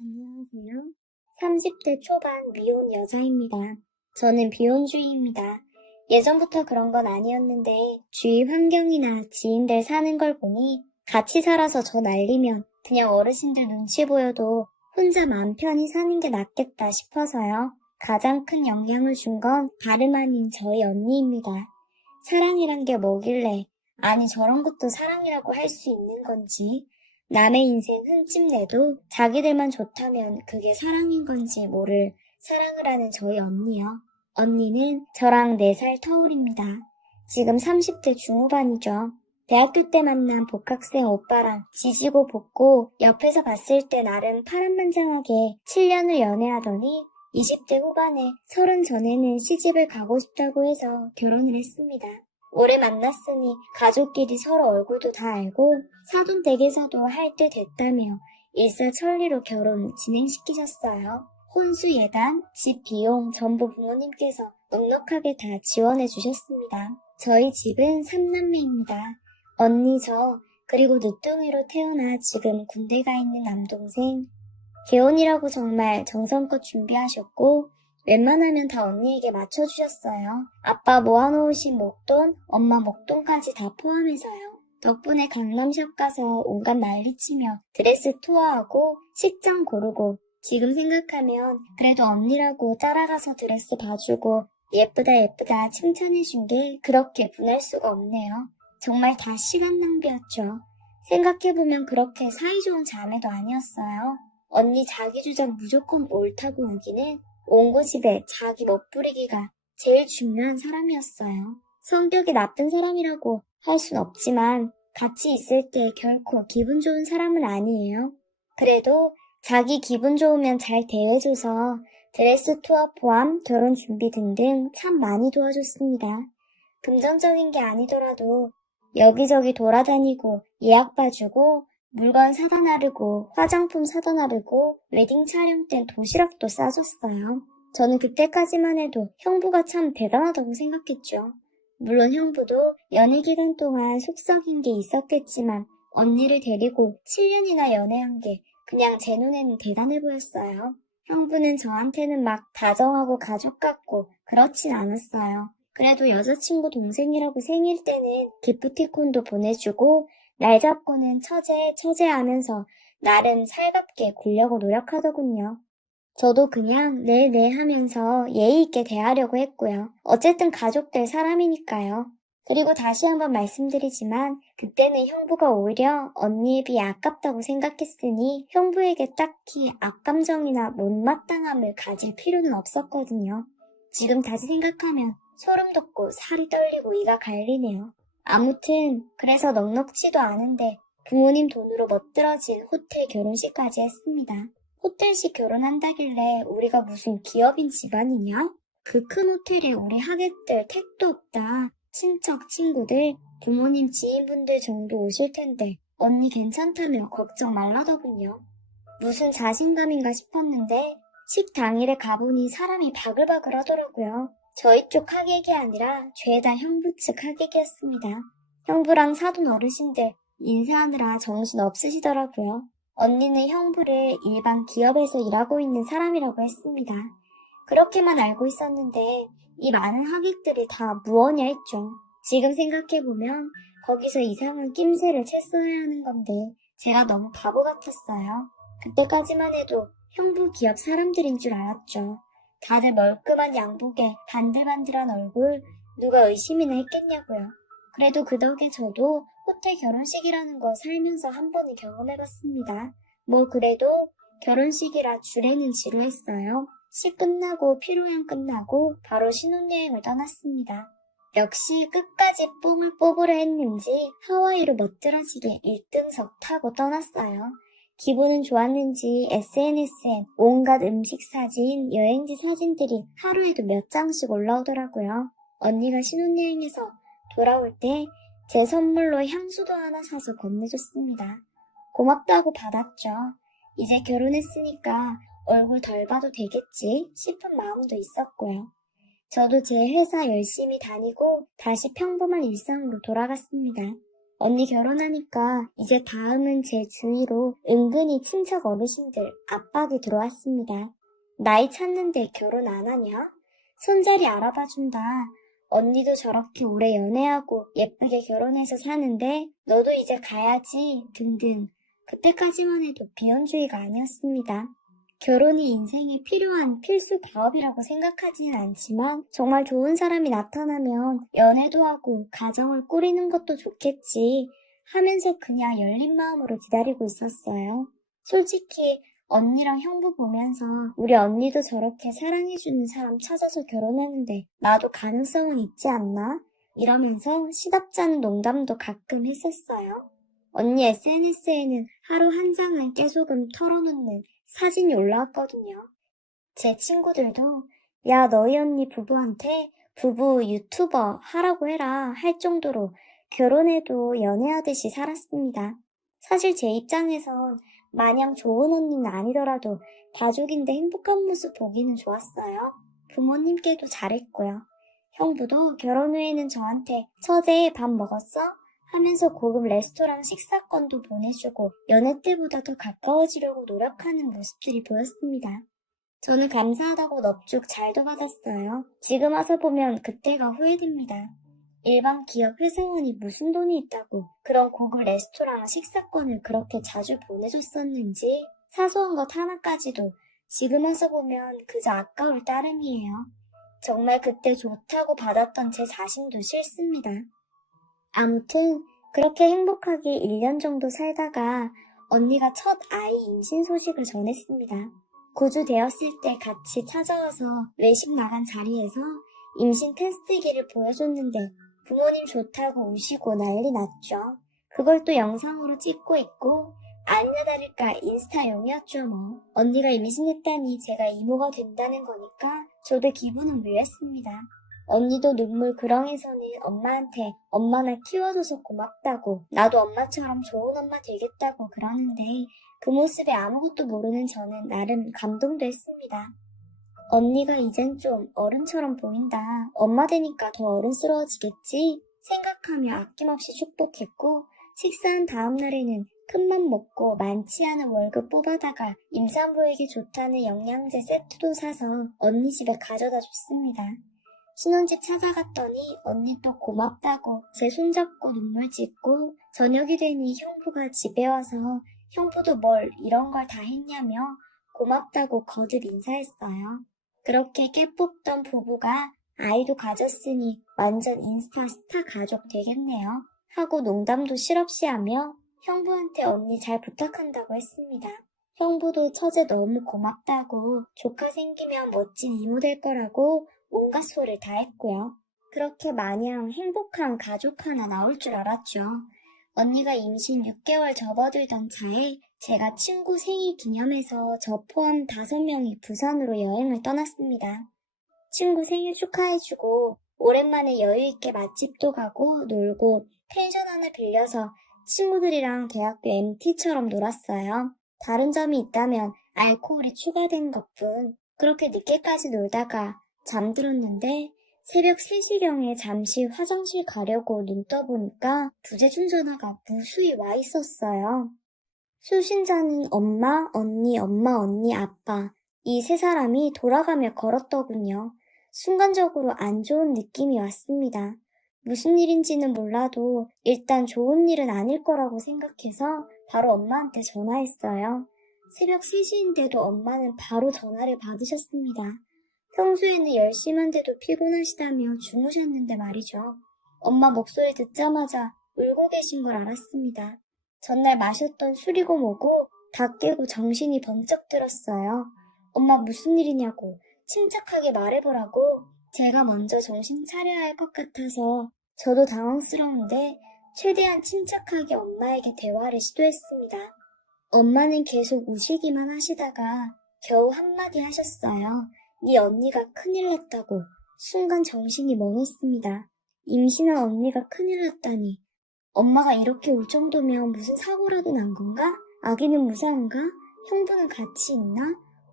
안녕하세요. 30대 초반 미혼 여자입니다. 저는 비혼주의입니다. 예전부터 그런 건 아니었는데 주위 환경이나 지인들 사는 걸 보니 같이 살아서 저 날리면 그냥 어르신들 눈치 보여도 혼자 마음 편히 사는 게 낫겠다 싶어서요. 가장 큰 영향을 준 건 다름 아닌 저희 언니입니다. 사랑이란 게 뭐길래, 아니 저런 것도 사랑이라고 할 수 있는 건지, 남의 인생 흠집 내도 자기들만 좋다면 그게 사랑인 건지 모를 사랑을 하는 저희 언니요. 언니는 저랑 4살 터울입니다. 지금 30대 중후반이죠. 대학교 때 만난 복학생 오빠랑 지지고 볶고 옆에서 봤을 때 나름 파란만장하게 7년을 연애하더니 20대 후반에 30 전에는 시집을 가고 싶다고 해서 결혼을 했습니다. 오래 만났으니 가족끼리 서로 얼굴도 다 알고 사돈댁에서도 할 때 됐다며 일사천리로 결혼 진행시키셨어요. 혼수 예단, 집 비용 전부 부모님께서 넉넉하게 다 지원해 주셨습니다. 저희 집은 3남매입니다. 언니 저, 그리고 늦둥이로 태어나 지금 군대 가 있는 남동생. 개혼이라고 정말 정성껏 준비하셨고 웬만하면 다 언니에게 맞춰주셨어요. 아빠 모아놓으신 목돈, 엄마 목돈까지 다 포함해서요. 덕분에 강남샵 가서 온갖 난리치며 드레스 투어하고 식장 고르고 지금 생각하면 그래도 언니라고 따라가서 드레스 봐주고 예쁘다 예쁘다 칭찬해준 게 그렇게 분할 수가 없네요. 정말 다 시간 낭비였죠. 생각해보면 그렇게 사이좋은 자매도 아니었어요. 언니 자기 주장 무조건 옳다고 하기는 온 고집에 자기 멋부리기가 제일 중요한 사람이었어요. 성격이 나쁜 사람이라고 할 순 없지만 같이 있을 때 결코 기분 좋은 사람은 아니에요. 그래도 자기 기분 좋으면 잘 대해줘서 드레스 투어 포함 결혼 준비 등등 참 많이 도와줬습니다. 금전적인 게 아니더라도 여기저기 돌아다니고 예약 봐주고 물건 사다 나르고 화장품 사다 나르고 웨딩 촬영 땐 도시락도 싸줬어요. 저는 그때까지만 해도 형부가 참 대단하다고 생각했죠. 물론 형부도 연애 기간 동안 속썩인 게 있었겠지만 언니를 데리고 7년이나 연애한 게 그냥 제 눈에는 대단해 보였어요. 형부는 저한테는 막 다정하고 가족 같고 그렇진 않았어요. 그래도 여자친구 동생이라고 생일 때는 기프티콘도 보내주고 날 잡고는 처제 하면서 나름 살갑게 굴려고 노력하더군요. 저도 그냥 네 하면서 예의 있게 대하려고 했고요. 어쨌든 가족들 사람이니까요. 그리고 다시 한번 말씀드리지만 그때는 형부가 오히려 언니에 비해 아깝다고 생각했으니 형부에게 딱히 악감정이나 못마땅함을 가질 필요는 없었거든요. 지금 다시 생각하면 소름 돋고 살이 떨리고 이가 갈리네요. 아무튼 그래서 넉넉지도 않은데 부모님 돈으로 멋들어진 호텔 결혼식까지 했습니다. 호텔식 결혼한다길래 우리가 무슨 기업인 집안이냐? 그 큰 호텔에 우리 하객들 택도 없다. 친척, 친구들, 부모님, 지인분들 정도 오실 텐데 언니 괜찮다며 걱정 말라더군요. 무슨 자신감인가 싶었는데 식 당일에 가보니 사람이 바글바글 하더라고요. 저희 쪽 하객이 아니라 죄다 형부 측 하객이었습니다. 형부랑 사돈 어르신들 인사하느라 정신 없으시더라고요. 언니는 형부를 일반 기업에서 일하고 있는 사람이라고 했습니다. 그렇게만 알고 있었는데 이 많은 하객들이 다 무엇냐 했죠. 지금 생각해보면 거기서 이상한 낌새를 챘어야 하는 건데 제가 너무 바보 같았어요. 그때까지만 해도 형부 기업 사람들인 줄 알았죠. 다들 멀끔한 양복에 반들반들한 얼굴, 누가 의심이나 했겠냐고요. 그래도 그 덕에 저도 호텔 결혼식이라는 거 살면서 한 번은 경험해봤습니다. 뭐 그래도 결혼식이라 주례는 지루했어요. 식 끝나고 피로양 끝나고 바로 신혼여행을 떠났습니다. 역시 끝까지 뽕을 뽑으려 했는지 하와이로 멋들어지게 1등석 타고 떠났어요. 기분은 좋았는지 SNS엔 온갖 음식 사진, 여행지 사진들이 하루에도 몇 장씩 올라오더라고요. 언니가 신혼여행에서 돌아올 때 제 선물로 향수도 하나 사서 건네줬습니다. 고맙다고 받았죠. 이제 결혼했으니까 얼굴 덜 봐도 되겠지 싶은 마음도 있었고요. 저도 제 회사 열심히 다니고 다시 평범한 일상으로 돌아갔습니다. 언니 결혼하니까 이제 다음은 제 주위로 은근히 친척 어르신들 압박이 들어왔습니다. 나이 찼는데 결혼 안 하냐? 손자리 알아봐준다. 언니도 저렇게 오래 연애하고 예쁘게 결혼해서 사는데 너도 이제 가야지 등등. 그때까지만 해도 비혼주의가 아니었습니다. 결혼이 인생에 필요한 필수 과업이라고 생각하지는 않지만 정말 좋은 사람이 나타나면 연애도 하고 가정을 꾸리는 것도 좋겠지 하면서 그냥 열린 마음으로 기다리고 있었어요. 솔직히 언니랑 형부 보면서 우리 언니도 저렇게 사랑해주는 사람 찾아서 결혼하는데 나도 가능성은 있지 않나? 이러면서 시답잖은 농담도 가끔 했었어요. 언니 SNS에는 하루 한 장은 깨소금 털어놓는 사진이 올라왔거든요. 제 친구들도 야 너희 언니 부부한테 부부 유튜버 하라고 해라 할 정도로 결혼해도 연애하듯이 살았습니다. 사실 제 입장에선 마냥 좋은 언니는 아니더라도 가족인데 행복한 모습 보기는 좋았어요. 부모님께도 잘했고요. 형부도 결혼 후에는 저한테 처제에 밥 먹었어? 하면서 고급 레스토랑 식사권도 보내주고 연애 때보다 더 가까워지려고 노력하는 모습들이 보였습니다. 저는 감사하다고 넙죽 잘도 받았어요. 지금 와서 보면 그때가 후회됩니다. 일반 기업 회사원이 무슨 돈이 있다고 그런 고급 레스토랑 식사권을 그렇게 자주 보내줬었는지 사소한 것 하나까지도 지금 와서 보면 그저 아까울 따름이에요. 정말 그때 좋다고 받았던 제 자신도 싫습니다. 아무튼 그렇게 행복하게 1년 정도 살다가 언니가 첫 아이 임신 소식을 전했습니다. 고주되었을 때 같이 찾아와서 외식 나간 자리에서 임신 테스트기를 보여줬는데 부모님 좋다고 우시고 난리 났죠. 그걸 또 영상으로 찍고 있고 아니나 다를까 인스타용이었죠 뭐. 언니가 임신했다니 제가 이모가 된다는 거니까 저도 기분은 묘했습니다. 언니도 눈물 그렁에서는 엄마한테 엄마 나 키워줘서 고맙다고 나도 엄마처럼 좋은 엄마 되겠다고 그러는데 그 모습에 아무것도 모르는 저는 나름 감동도 했습니다. 언니가 이젠 좀 어른처럼 보인다. 엄마 되니까 더 어른스러워지겠지? 생각하며 아낌없이 축복했고 식사한 다음 날에는 큰맘 먹고 많지 않은 월급 뽑아다가 임산부에게 좋다는 영양제 세트도 사서 언니 집에 가져다 줬습니다. 신혼집 찾아갔더니 언니 또 고맙다고 제 손잡고 눈물 짓고 저녁이 되니 형부가 집에 와서 형부도 뭘 이런 걸 다 했냐며 고맙다고 거듭 인사했어요. 그렇게 깨뽑던 부부가 아이도 가졌으니 완전 인스타 스타 가족 되겠네요. 하고 농담도 실없이 하며 형부한테 언니 잘 부탁한다고 했습니다. 형부도 처제 너무 고맙다고 조카 생기면 멋진 이모 될 거라고 온갖 소리를 다 했고요. 그렇게 마냥 행복한 가족 하나 나올 줄 알았죠. 언니가 임신 6개월 접어들던 차에 제가 친구 생일 기념해서 저 포함 5명이 부산으로 여행을 떠났습니다. 친구 생일 축하해주고 오랜만에 여유있게 맛집도 가고 놀고 펜션 하나 빌려서 친구들이랑 대학교 MT처럼 놀았어요. 다른 점이 있다면 알코올이 추가된 것뿐. 그렇게 늦게까지 놀다가 잠들었는데 새벽 3시경에 잠시 화장실 가려고 눈 떠보니까 부재중 전화가 무수히 와 있었어요. 수신자는 엄마, 언니, 엄마, 언니, 아빠 이 세 사람이 돌아가며 걸었더군요. 순간적으로 안 좋은 느낌이 왔습니다. 무슨 일인지는 몰라도 일단 좋은 일은 아닐 거라고 생각해서 바로 엄마한테 전화했어요. 새벽 3시인데도 엄마는 바로 전화를 받으셨습니다. 평소에는 10시만 돼도 피곤하시다며 주무셨는데 말이죠. 엄마 목소리 듣자마자 울고 계신 걸 알았습니다. 전날 마셨던 술이고 뭐고 다 깨고 정신이 번쩍 들었어요. 엄마 무슨 일이냐고 침착하게 말해보라고 제가 먼저 정신 차려야 할 것 같아서 저도 당황스러운데 최대한 침착하게 엄마에게 대화를 시도했습니다. 엄마는 계속 우시기만 하시다가 겨우 한마디 하셨어요. 네 언니가 큰일 났다고. 순간 정신이 멍했습니다. 임신한 언니가 큰일 났다니. 엄마가 이렇게 울 정도면 무슨 사고라도 난 건가? 아기는 무사한가? 형부는 같이 있나?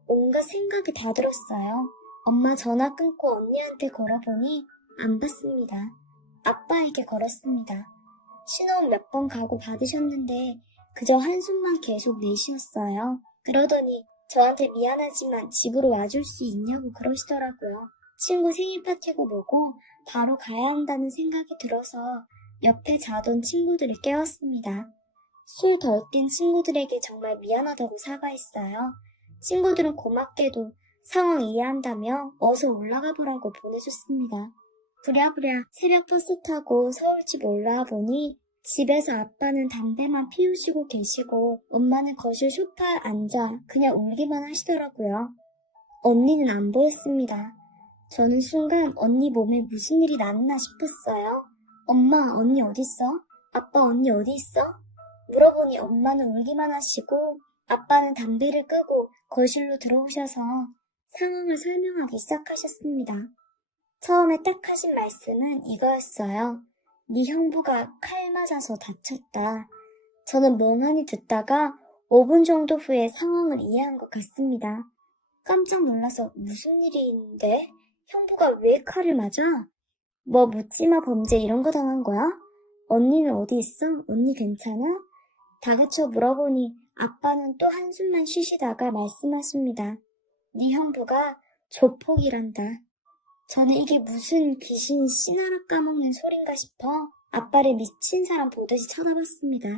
온갖 생각이 다 들었어요. 엄마 전화 끊고 언니한테 걸어보니 안 받습니다. 아빠에게 걸었습니다. 신호음 몇 번 가고 받으셨는데 그저 한숨만 계속 내쉬었어요. 그러더니 저한테 미안하지만 집으로 와줄 수 있냐고 그러시더라고요. 친구 생일 파티고 뭐고 바로 가야 한다는 생각이 들어서 옆에 자던 친구들을 깨웠습니다. 술 덜 깬 친구들에게 정말 미안하다고 사과했어요. 친구들은 고맙게도 상황 이해한다며 어서 올라가 보라고 보내줬습니다. 부랴부랴 새벽 버스 타고 서울집 올라와 보니 집에서 아빠는 담배만 피우시고 계시고 엄마는 거실 소파에 앉아 그냥 울기만 하시더라고요. 언니는 안 보였습니다. 저는 순간 언니 몸에 무슨 일이 났나 싶었어요. 엄마, 언니 어딨어? 아빠, 언니 어디 있어? 물어보니 엄마는 울기만 하시고 아빠는 담배를 끄고 거실로 들어오셔서 상황을 설명하기 시작하셨습니다. 처음에 딱 하신 말씀은 이거였어요. 네 형부가 칼 맞아서 다쳤다. 저는 멍하니 듣다가 5분 정도 후에 상황을 이해한 것 같습니다. 깜짝 놀라서 무슨 일인데? 형부가 왜 칼을 맞아? 뭐 묻지마 범죄 이런 거 당한 거야? 언니는 어디 있어? 언니 괜찮아? 다그쳐 물어보니 아빠는 또 한숨만 쉬시다가 말씀하십니다. 네 형부가 조폭이란다. 저는 이게 무슨 귀신 씨나라 까먹는 소린가 싶어 아빠를 미친 사람 보듯이 쳐다봤습니다.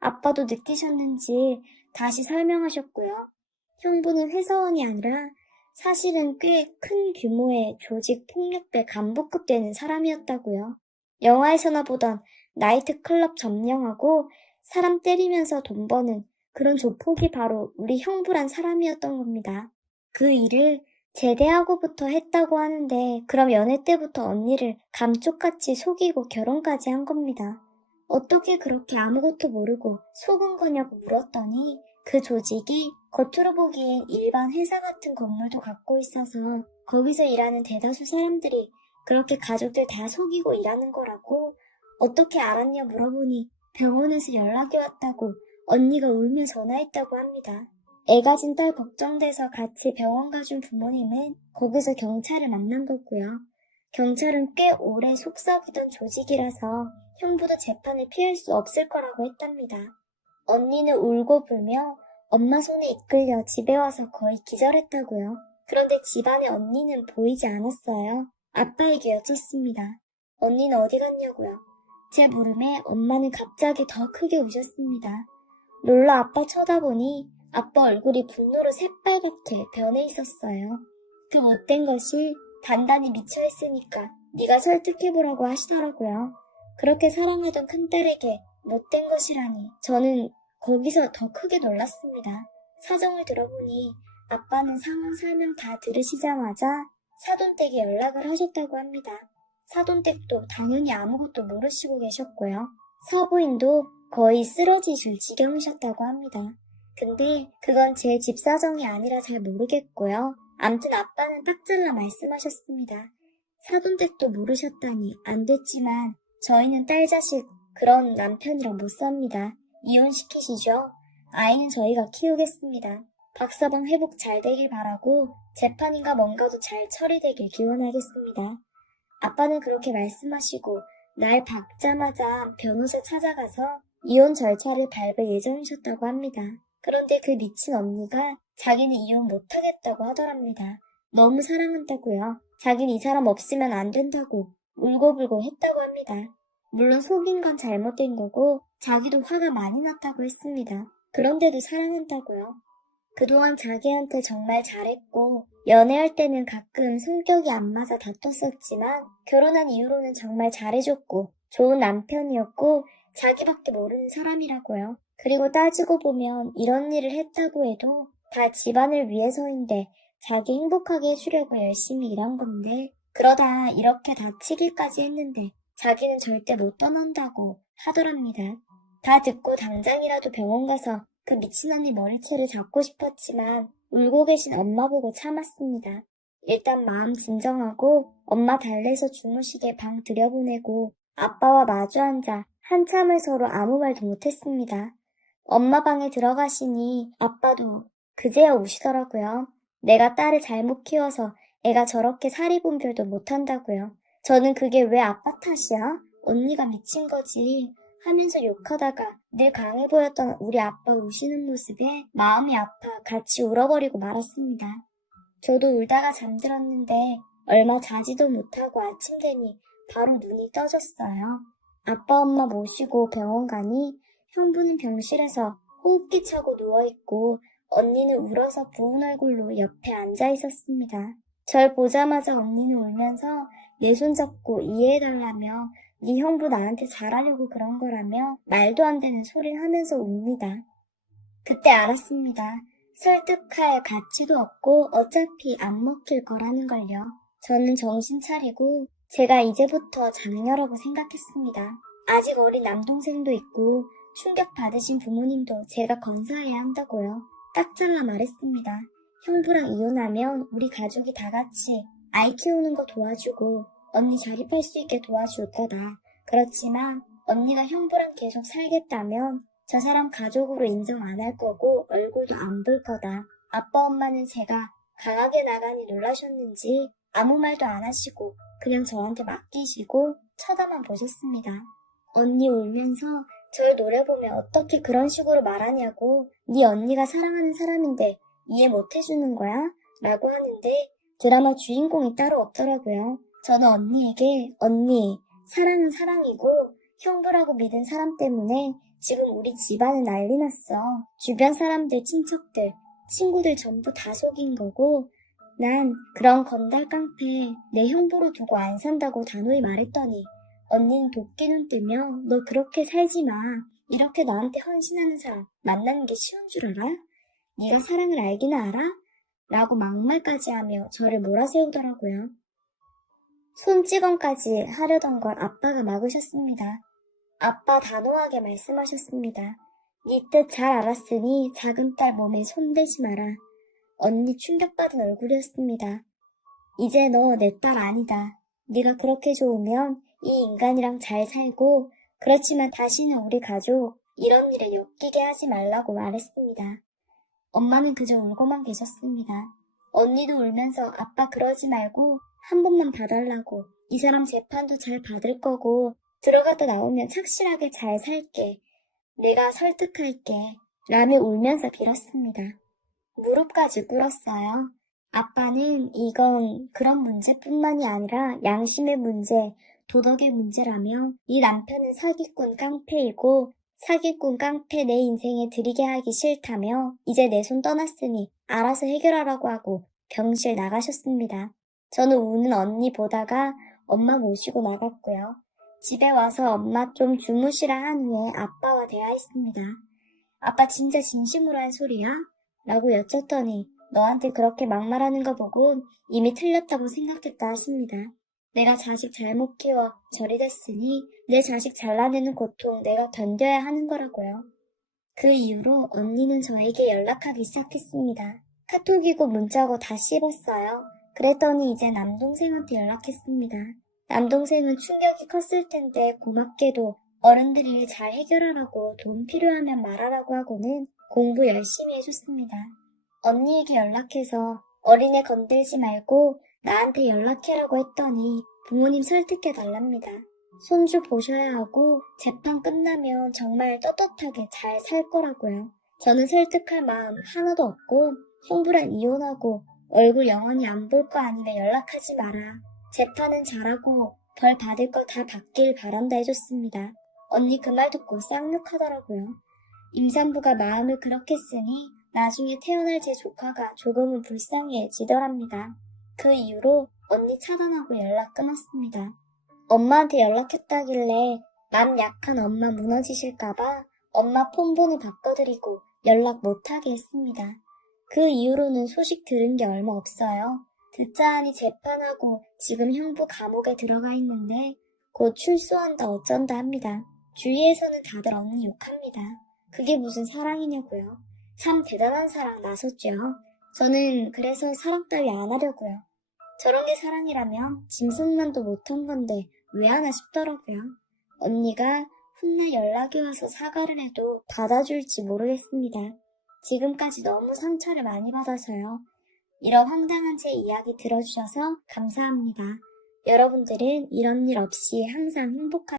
아빠도 느끼셨는지 다시 설명하셨고요. 형부는 회사원이 아니라 사실은 꽤 큰 규모의 조직 폭력배 간부급 되는 사람이었다고요. 영화에서나 보던 나이트클럽 점령하고 사람 때리면서 돈 버는 그런 조폭이 바로 우리 형부란 사람이었던 겁니다. 그 일을 제대하고부터 했다고 하는데 그럼 연애 때부터 언니를 감쪽같이 속이고 결혼까지 한 겁니다. 어떻게 그렇게 아무것도 모르고 속은 거냐고 물었더니 그 조직이 겉으로 보기엔 일반 회사 같은 건물도 갖고 있어서 거기서 일하는 대다수 사람들이 그렇게 가족들 다 속이고 일하는 거라고 어떻게 알았냐 물어보니 병원에서 연락이 왔다고 언니가 울며 전화했다고 합니다. 애 가진 딸 걱정돼서 같이 병원 가준 부모님은 거기서 경찰을 만난 거고요. 경찰은 꽤 오래 속썩이던 조직이라서 형부도 재판을 피할 수 없을 거라고 했답니다. 언니는 울고 불며 엄마 손에 이끌려 집에 와서 거의 기절했다고요. 그런데 집안에 언니는 보이지 않았어요. 아빠에게 여쭙습니다. 언니는 어디 갔냐고요. 제 물음에 엄마는 갑자기 더 크게 우셨습니다. 놀라 아빠 쳐다보니 아빠 얼굴이 분노로 새빨갛게 변해 있었어요. 그 못된 것이 단단히 미쳐있으니까 네가 설득해보라고 하시더라고요. 그렇게 사랑하던 큰딸에게 못된 것이라니 저는 거기서 더 크게 놀랐습니다. 사정을 들어보니 아빠는 상황 설명 다 들으시자마자 사돈댁에 연락을 하셨다고 합니다. 사돈댁도 당연히 아무것도 모르시고 계셨고요. 서부인도 거의 쓰러지실 지경이셨다고 합니다. 근데 그건 제 집 사정이 아니라 잘 모르겠고요. 암튼 아빠는 딱 잘라 말씀하셨습니다. 사돈댁도 모르셨다니 안 됐지만 저희는 딸 자식 그런 남편이랑 못 삽니다. 이혼시키시죠. 아이는 저희가 키우겠습니다. 박서방 회복 잘 되길 바라고 재판인가 뭔가도 잘 처리되길 기원하겠습니다. 아빠는 그렇게 말씀하시고 날 밝자마자 변호사 찾아가서 이혼 절차를 밟을 예정이셨다고 합니다. 그런데 그 미친 언니가 자기는 이혼 못하겠다고 하더랍니다. 너무 사랑한다고요. 자기는 이 사람 없으면 안 된다고 울고불고 했다고 합니다. 물론 속인 건 잘못된 거고 자기도 화가 많이 났다고 했습니다. 그런데도 사랑한다고요. 그동안 자기한테 정말 잘했고 연애할 때는 가끔 성격이 안 맞아 다퉜었지만 결혼한 이후로는 정말 잘해줬고 좋은 남편이었고 자기밖에 모르는 사람이라고요. 그리고 따지고 보면 이런 일을 했다고 해도 다 집안을 위해서인데 자기 행복하게 해주려고 열심히 일한 건데 그러다 이렇게 다치기까지 했는데 자기는 절대 못 떠난다고 하더랍니다. 다 듣고 당장이라도 병원 가서 그 미친 언니 머리채를 잡고 싶었지만 울고 계신 엄마 보고 참았습니다. 일단 마음 진정하고 엄마 달래서 주무시게 방 들여보내고 아빠와 마주 앉아 한참을 서로 아무 말도 못했습니다. 엄마 방에 들어가시니 아빠도 그제야 우시더라고요. 내가 딸을 잘못 키워서 애가 저렇게 사리분별도 못한다고요. 저는 그게 왜 아빠 탓이야? 언니가 미친 거지. 하면서 욕하다가 늘 강해 보였던 우리 아빠 우시는 모습에 마음이 아파 같이 울어버리고 말았습니다. 저도 울다가 잠들었는데 얼마 자지도 못하고 아침 되니 바로 눈이 떠졌어요. 아빠 엄마 모시고 병원 가니 형부는 병실에서 호흡기 차고 누워있고 언니는 울어서 부은 얼굴로 옆에 앉아 있었습니다. 절 보자마자 언니는 울면서 내 손 잡고 이해해달라며 네 형부 나한테 잘하려고 그런 거라며 말도 안 되는 소리를 하면서 웁니다. 그때 알았습니다. 설득할 가치도 없고 어차피 안 먹힐 거라는 걸요. 저는 정신 차리고 제가 이제부터 장녀라고 생각했습니다. 아직 어린 남동생도 있고 충격받으신 부모님도 제가 건사해야 한다고요. 딱 잘라 말했습니다. 형부랑 이혼하면 우리 가족이 다 같이 아이 키우는 거 도와주고 언니 자립할 수 있게 도와줄 거다. 그렇지만 언니가 형부랑 계속 살겠다면 저 사람 가족으로 인정 안 할 거고 얼굴도 안 볼 거다. 아빠 엄마는 제가 강하게 나가니 놀라셨는지 아무 말도 안 하시고 그냥 저한테 맡기시고 쳐다만 보셨습니다. 언니 울면서 절 노려보며 어떻게 그런 식으로 말하냐고 네 언니가 사랑하는 사람인데 이해 못 해주는 거야? 라고 하는데 드라마 주인공이 따로 없더라고요. 저는 언니에게 언니, 사랑은 사랑이고 형부라고 믿은 사람 때문에 지금 우리 집안은 난리 났어. 주변 사람들, 친척들, 친구들 전부 다 속인 거고 난 그런 건달 깡패 내 형부로 두고 안 산다고 단호히 말했더니 언니는 도끼눈 뜨며 너 그렇게 살지 마. 이렇게 나한테 헌신하는 사람 만나는 게 쉬운 줄 알아? 네가 사랑을 알기나 알아? 라고 막말까지 하며 저를 몰아세우더라고요. 손찌검까지 하려던 걸 아빠가 막으셨습니다. 아빠 단호하게 말씀하셨습니다. 네 뜻 잘 알았으니 작은 딸 몸에 손대지 마라. 언니 충격받은 얼굴이었습니다. 이제 너 내 딸 아니다. 네가 그렇게 좋으면 이 인간이랑 잘 살고 그렇지만 다시는 우리 가족 이런 일에 엮이게 하지 말라고 말했습니다. 엄마는 그저 울고만 계셨습니다. 언니도 울면서 아빠 그러지 말고 한 번만 봐달라고 이 사람 재판도 잘 받을 거고 들어갔다 나오면 착실하게 잘 살게. 내가 설득할게. 라며 울면서 빌었습니다. 무릎까지 꿇었어요. 아빠는 이건 그런 문제뿐만이 아니라 양심의 문제, 도덕의 문제라며 이 남편은 사기꾼 깡패이고 사기꾼 깡패 내 인생에 들이게 하기 싫다며 이제 내 손 떠났으니 알아서 해결하라고 하고 병실 나가셨습니다. 저는 우는 언니 보다가 엄마 모시고 나갔고요. 집에 와서 엄마 좀 주무시라 한 후에 아빠와 대화했습니다. 아빠 진짜 진심으로 한 소리야? 라고 여쭸더니 너한테 그렇게 막말하는 거 보고 이미 틀렸다고 생각했다 하십니다. 내가 자식 잘못 키워 절이 됐으니 내 자식 잘라내는 고통 내가 견뎌야 하는 거라고요. 그 이후로 언니는 저에게 연락하기 시작했습니다. 카톡이고 문자고 다 씹었어요. 그랬더니 이제 남동생한테 연락했습니다. 남동생은 충격이 컸을 텐데 고맙게도 어른들 일 잘 해결하라고 돈 필요하면 말하라고 하고는 공부 열심히 해줬습니다. 언니에게 연락해서 어린애 건들지 말고 나한테 연락해라고 했더니 부모님 설득해달랍니다. 손주 보셔야 하고 재판 끝나면 정말 떳떳하게 잘 살 거라고요. 저는 설득할 마음 하나도 없고 형부랑 이혼하고 얼굴 영원히 안 볼 거 아니면 연락하지 마라. 재판은 잘하고 벌 받을 거 다 받길 바란다 해줬습니다. 언니 그 말 듣고 쌍욕하더라고요. 임산부가 마음을 그렇게 쓰니 나중에 태어날 제 조카가 조금은 불쌍해지더랍니다. 그 이후로 언니 차단하고 연락 끊었습니다. 엄마한테 연락했다길래 맘 약한 엄마 무너지실까봐 엄마 폰번호 바꿔드리고 연락 못하게 했습니다. 그 이후로는 소식 들은 게 얼마 없어요. 듣자 하니 재판하고 지금 형부 감옥에 들어가 있는데 곧 출소한다 어쩐다 합니다. 주위에서는 다들 언니 욕합니다. 그게 무슨 사랑이냐고요. 참 대단한 사랑 나섰죠. 저는 그래서 사랑 따위 안 하려고요. 저런 게 사랑이라면 짐승만도 못한 건데 왜 하나 싶더라고요. 언니가 훗날 연락이 와서 사과를 해도 받아줄지 모르겠습니다. 지금까지 너무 상처를 많이 받아서요. 이런 황당한 제 이야기 들어주셔서 감사합니다. 여러분들은 이런 일 없이 항상 행복한